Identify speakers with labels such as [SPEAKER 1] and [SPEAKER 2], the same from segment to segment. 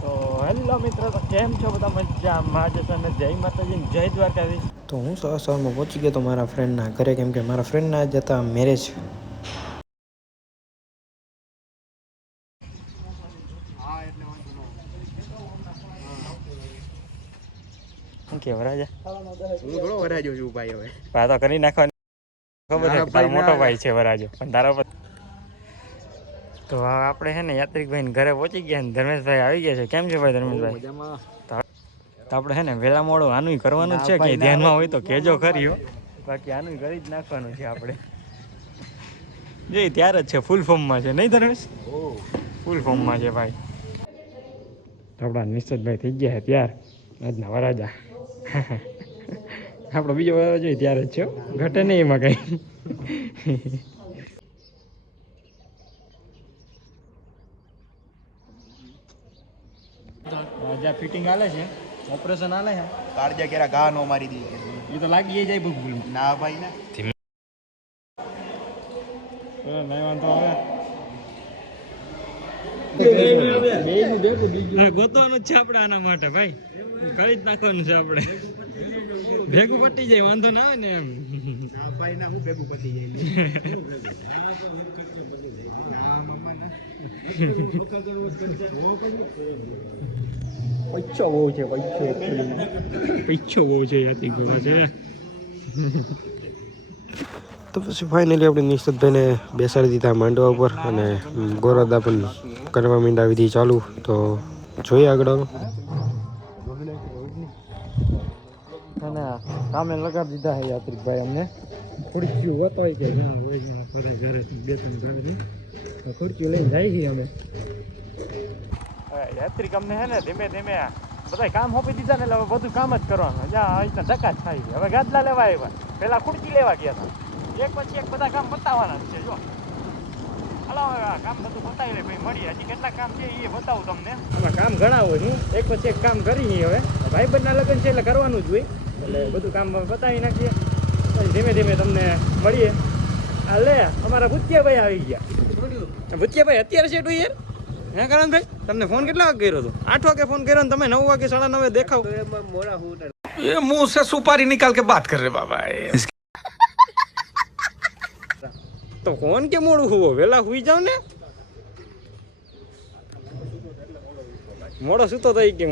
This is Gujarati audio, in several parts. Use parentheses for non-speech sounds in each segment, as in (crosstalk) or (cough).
[SPEAKER 1] તો હેલો મિત્રો તો કેમ છો બધા? મજામાં જશો અને જય માતાજી જય દ્વારકાધીશ.
[SPEAKER 2] તો હું સવાર સવારમાં પહોંચી ગયો તો મારા ફ્રેન્ડના ઘરે કેમ કે મારા ફ્રેન્ડના જ હતા મેરેજ
[SPEAKER 1] શું કે વરાજા
[SPEAKER 3] હું થોડો વરાજો છું ભાઈ હવે.
[SPEAKER 1] કરી નાખવાની. ખબર છે મોટો ભાઈ છે વરાજો. પણ તારા પર તો હવે આપણે છે ને યાત્રિકભાઈ ઘરે પહોંચી ગયા ને ધર્મેશભાઈ આવી ગયા છે. કેમ છે ભાઈ ધર્મેશભાઈ? તો આપણે છે ને વેલા મોડું આનું કરવાનું છે કે ધ્યાનમાં હોય તો કેજો ખરી હો. બાકી આનું કરી જ નાખવાનું છે આપણે. જે ત્યાર જ છે ફૂલ ફોર્મમાં છે. નહીં ધર્મેશ? ફૂલ ફોર્મમાં છે ભાઈ. તો આપણા નિશ્ચિતભાઈ થઈ ગયા છે ત્યાર. આજના વરાજા. (laughs) આપણો બીજો વરાજો ય ત્યાર જ છે ઘટે નહીં એમાં કંઈ. જ્યાં ફિટિંગ હાલે છે ઓપરેશન હાલે છે.
[SPEAKER 3] કાળજા કેરા ઘા નો મારી દીધી
[SPEAKER 1] એ તો લાગી જાય ભૂલ.
[SPEAKER 3] ના ભાઈ ના.
[SPEAKER 1] નહીં વાંધો આવે. ગોતવાનું જ છે આપણે આના માટે ભાઈ. કરી જ નાખવાનું છે આપણે. ભેગું પટી જાય વાંધો ના આવે ને એમ.
[SPEAKER 3] ભાઈ ના હું ભેગું પતી જાય. ના. (laughs)
[SPEAKER 1] પૈસો બહુ છે પૈસો પૈસો બહુ છે યાતી ગોવા છે
[SPEAKER 2] તો પછી ફાઇનલી આપણે નિશ્ચિતભાઈને બેસાડી દીધા માંડવા ઉપર અને ગોરાદા પણ કરવા માંડ્યા વિધિ ચાલુ. તો જોઈએ આગળ
[SPEAKER 1] અને કામે લગાડી દીધા છે યાત્રિક ભાઈ અમને. ખુરચ્યું હોતો હોય કે ના હોય ફરે ઘરે બે ત્રણ ઘરે તો લઈને જાય છીએ અમે. યાત્રિક અમને હે ને ધીમે ધીમે બધા કામ સોંપી દીધા ને એટલે હવે બધું કામ જ કરવાનું. જ્યાં આવી રીતના ધક્કા જ થાય હવે ગાદલા લેવા આવ્યા. પહેલાં ખુરચી લેવા ગયા હતા. એક પછી એક બધા કામ બતાવવાના છે, જો. હાલો કામ બધું બતાવી લે ભાઈ મળીએ. હજી કેટલા કામ છે એ બતાવું તમને. આમાં કામ ઘણા હોય. એક પછી એક કામ કરી હવે. ભાઈબંધના લગ્ન છે એટલે કરવાનું જ હોય. એટલે બધું કામ બતાવી નાખીએ. ધીમે ધીમે તમને મળીએ. આ લે, અમારા ભૂતિયાભાઈ આવી ગયા. ભૂતિયાભાઈ, અત્યારે છે યાર હે કરણભાઈ તમને ફોન કેટલા વાગે હતો? આઠ વાગે ફોન કર્યો તમે નવ વાગે સાડા નવે દેખાવ.
[SPEAKER 4] એ સુપારી નિકાલ કે બાત કર રે
[SPEAKER 1] તો કોણ કે મોડું હુવો? વેલા હુઈ જાવ ને? મોડો સુતો થઈ કે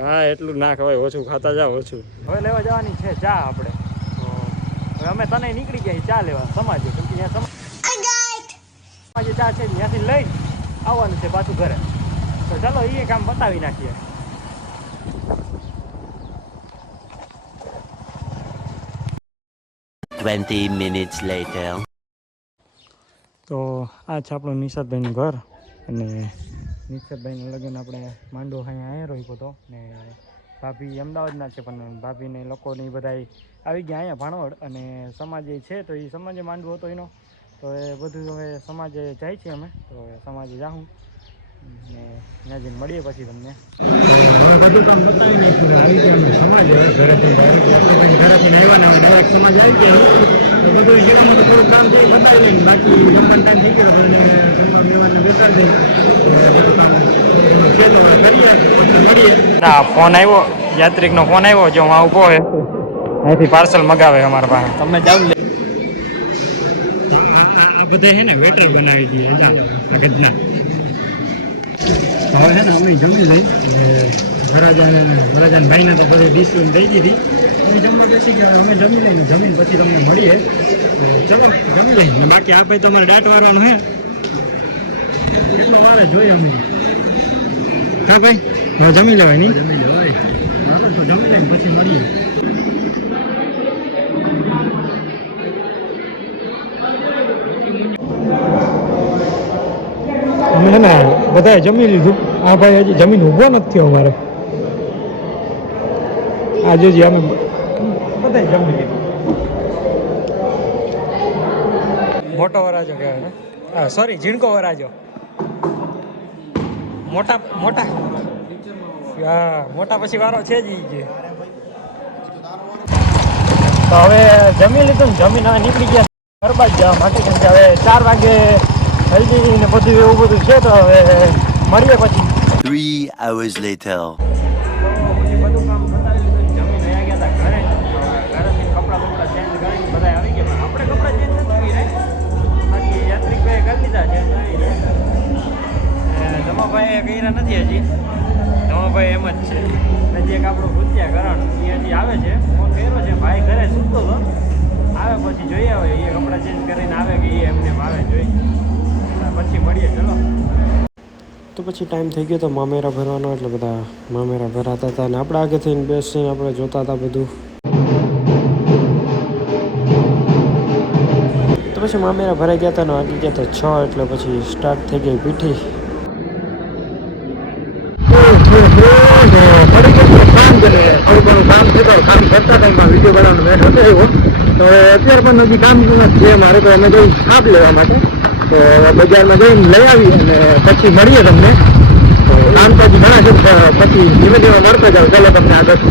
[SPEAKER 1] હા. એટલું ના ખવાય ઓછું ખાતા જાવ ઓછું. હવે લેવા જવાની છે જા આપણે. અમે તને નીકળી ગયા ચા લેવા સમાજે કેમ કે ત્યાં સમાજે ચા છે ત્યાંથી લઈ આવવાનું છે પાછું ઘરે તો ચાલો એ કામ બતાવી નાખીએ
[SPEAKER 5] Twenty minutes later.
[SPEAKER 1] તો આ છે આપણું નિશાદભાઈનું ઘર અને નિશાદભાઈનું લગ્ન આપણે માંડો અહીંયા અહીંયા રહ્યો હતો ને ભાભી અમદાવાદના છે, પણ ભાભીને લોકોને એ બધાય આવી ગયા અહીંયા ભાણવડ અને સમાજે છે, તો એ સમાજે માંડવો હતો એનો. તો એ બધું હવે સમાજે જાય છે અમે, તો સમાજે જાઉં ને ત્યાં જઈને મળીએ પછી તમને. બધું બધું બાકી ટાઈમ થઈ ગયો ના ફોન આવ્યો યાત્રિકનો ફોન આવ્યો જો હું ઊભો હે અહીંથી પાર્સલ મગાવે અમારા પાસે. તમે જાવ લે આ બધા છે ને વેટર બનાવી દઈએ આ ગદના હવે છે ને અમે જમી લઈ વરાજાને વરાજાને ભાઈને તો બધી ડીશ દઈ દીધી. અમે જમવા બેસી કે અમે જમી લઈને જમીન પછી તમને મળીએ. ચલો જમી લઈએ. બાકી આ ભાઈ તમારે ડાટ વાળવાનું હે કેટલો વારે જોઈએ અમે. હા ભાઈ હવે જમી લેવાય નહીં? જમી લેવાય જમી લઈને પછી મળીએ. અમે ને બધાએ જમી લીધું. આ ભાઈ હજી જમીન ઊભો નથી થયો અમારે. આજે જ અમે બધાએ જમી લીધું. મોટો વરાજો કહેવાય હા સોરી ઝીણકો વરાજો. મોટા મોટા. હા મોટા પછી વારો છે જ ઈ કે. તો હવે જમી લીધું ને જમીન હવે નીકળી ગયા ગરબા જ જવા માટે કેમ કે હવે ચાર વાગે હલ્દી ને બધું એવું બધું છે તો હવે મળીએ પછી.
[SPEAKER 5] Three hours later.
[SPEAKER 1] ધમાભાઈએ કર્યા નથી હજી. ધમાભાઈ એમ જ છે. હજી એક આપણું ભૂતિયા કરણ એ હજી આવે છે. ફોન કર્યો છે. ભાઈ ઘરે સૂતો હતો. આવે પછી જોઈએ હવે એ કપડાં ચેન્જ કરીને આવે કે એ એમને આવે જોઈ. પછી મળીએ. ચલો.
[SPEAKER 2] તો પછી ટાઈમ થઈ ગયો તો મામેરા ભરવાનો. એટલે બધા મામેરા ભરાતા હતા. અને આપણે આગળ થઈને બેસીને આપણે જોતા હતા બધું. તો પછી મામેરા ભરાઈ ગયા હતા ને વાગી ગયા હતા છ. એટલે પછી સ્ટાર્ટ થઈ ગઈ પીઠી.
[SPEAKER 1] અત્યારે પણ હજી કામ છે મારે, તો અમે જઈ છાપ લેવા માટે. તો બજારમાં જઈને લઈ આવી અને પછી મળીએ તમને. તો આમ તો હજી ઘણા છે પછી ધીમે ધીમે મળતા જાવ ચાલો તમને આગળ.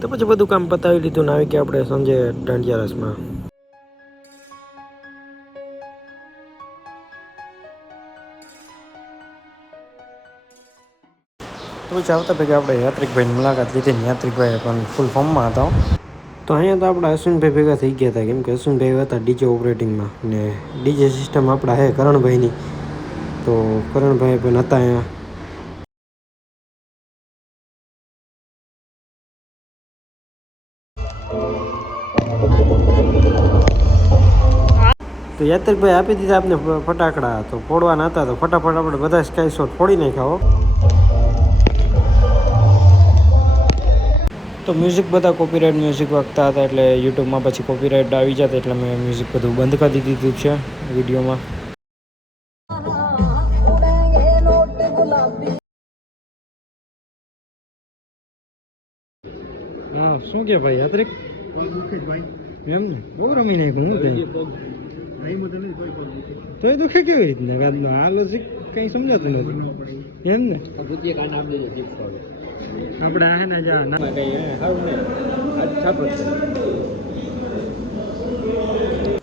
[SPEAKER 2] તો પછી બધું કામ પતાવી લીધું ને આવી ગયા આપણે સાંજે દાંડિયા તો આવતા ભેગા આપણે યાત્રિકભાઈની મુલાકાત લીધી ને યાત્રિકભાઈ પણ ફૂલ ફોર્મમાં હતા તો અહીંયા તો આપણા અશ્વિનભાઈ ભેગા થઈ ગયા હતા. કેમ કે અશ્વિનભાઈ હતા ડીજે ઓપરેટિંગમાં ને ડીજે સિસ્ટમ આપણા હે કરણભાઈની. તો કરણભાઈ પણ હતા અહીંયા. તો યાત્રિકભાઈ આપી દીધા આપને ફટાકડા. તો ફોડવાના હતા તો ફટાફટ આપણે બધા સ્કાય શોટ ફોડી નાખ્યા તો મ્યુઝિક બધા કોપીરાઇટ મ્યુઝિક વાગતા હતા એટલે યુટ્યુબમાં પછી કોપીરાઇટ આવી જતા એટલે મેં મ્યુઝિક બધું બંધ કરી દીધું છે વિડીયોમાં. હા શું કે ભાઈ યાત્રિક? એમ ને? બહુ રમી નાખ્યું હું કઈ તો એ દુખે કેવી રીતના? રાતનો આ લોજિક કઈ સમજાતું નથી. એમ ને આપણે આ હે ને જા ના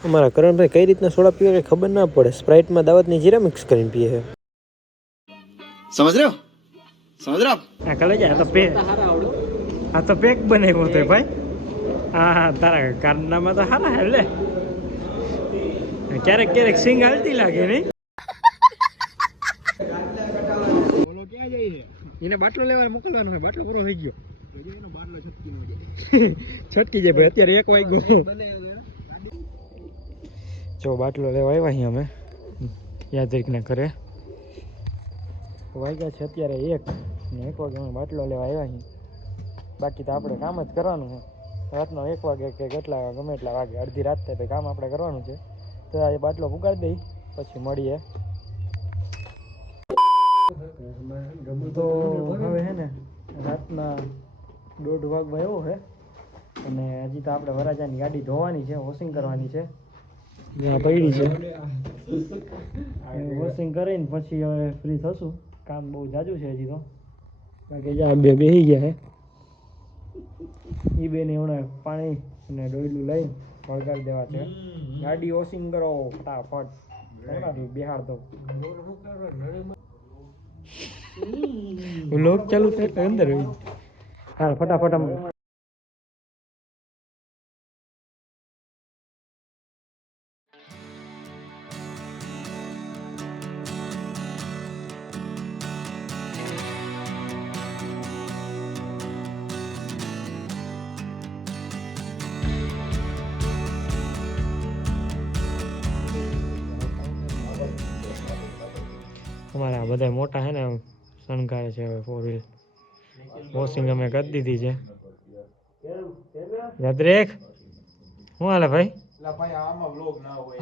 [SPEAKER 2] અમારા કરણભાઈ કઈ રીતના સોડા પીવે કે ખબર ના પડે. સ્પ્રાઇટમાં દાવતની જીરા મિક્સ કરીને પીએ છે.
[SPEAKER 3] સમજ રહ્યો? સમજ રહ્યો?
[SPEAKER 1] આ કલે જાય તો પેક આ તો પેક બનાવ્યો તો ભાઈ. હા હા તારા કારનામાં તો હારા હે લે. ક્યારેક ક્યારેક સિંગ હાલતી લાગે નહીં
[SPEAKER 3] બોલો ક્યાં જાય છે
[SPEAKER 1] એને બાટલો લેવા મોકલવાનો હોય બાટલો પૂરો થઈ ગયો.
[SPEAKER 3] છટકી જાય. (laughs)
[SPEAKER 1] છટકી જાય ભાઈ અત્યારે એક વાગ્યો. જો બાટલો લેવા આવ્યા અહીં અમે. યાદરીકને ઘરે. વાગ્યા છે અત્યારે એક. ને એક વાગે અમે બાટલો લેવા આવ્યા અહીં બાકી તો આપણે કામ જ કરવાનું છે. રાતનો એક વાગે કે કેટલા ગમે એટલા વાગે અડધી રાત થાય કામ આપણે કરવાનું છે. તો આ બાટલો પુગાડી દઈ પછી મળીએ. તો હવે હે ને રાતના દોઢ વાગવા એવો છે અને હજી તો આપણે વરાજાની ગાડી ધોવાની છે વોશિંગ કરવાની છે. પડી છે. વોશિંગ કરીને પછી હવે ફ્રી થશું. કામ બહુ જાજુ છે હજી તો. બાકી જા બે બેસી ગયા હે. એ બેને હમણાં પાણી અને ડોયલું લઈને વળગાડી દેવા છે. ગાડી વોશિંગ કરો ફટાફટ. બિહાર દો લોક ચાલુ થાય અંદર હોય ફટાફટ આમ અમારા બધા મોટા છે ને શણગારે છે હવે ફોર વ્હીલ વોશિંગ અમે કરી દીધી છે. યાદરેખ શું હાલે ભાઈ?
[SPEAKER 3] એટલે ભાઈ આમાં વ્લોગ ના હોય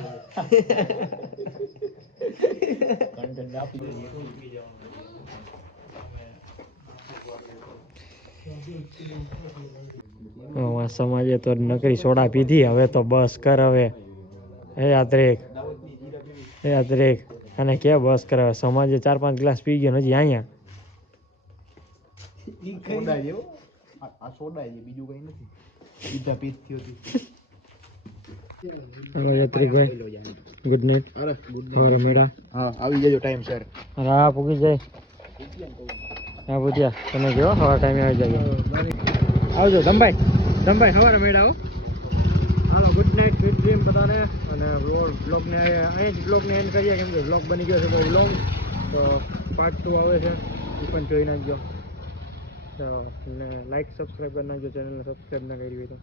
[SPEAKER 1] અમારા સમાજે તો નકરી સોડા પીધી. હવે તો બસ કર હવે. હે યાત્રિક હે યાત્રિક અને કે બસ કરે સમાજે ચાર પાંચ ગ્લાસ પી ગયો નથી હજી અહીંયા.
[SPEAKER 3] આ આ બીજું કઈ નથી. બીજા પીસ થયો હતી
[SPEAKER 1] ગુડ નાઇટ.
[SPEAKER 3] અરે
[SPEAKER 1] મેળા
[SPEAKER 3] હા આવી જજો ટાઈમ સર.
[SPEAKER 1] હા પૂગી જાય. હા પૂછ્યા તમે જો સવાર ટાઈમે આવી જાય આવજો ધમભાઈ. ધમભાઈ સવારે મેળા આવો હાલો ગુડ નાઇટ સ્વીટ ડ્રીમ બધાને. અને બ્લોગને અહીં જ બ્લોગને એન્ડ કરીએ, કેમ કે બ્લોગ બની ગયો છે બહુ લોંગ તો પાર્ટ ટુ આવે છે, એ પણ જોઈ નાખજો. તો લાઈક સબસ્ક્રાઈબ કરી નાખજો ચેનલને સબસ્ક્રાઈબ ના કરી હોય તો.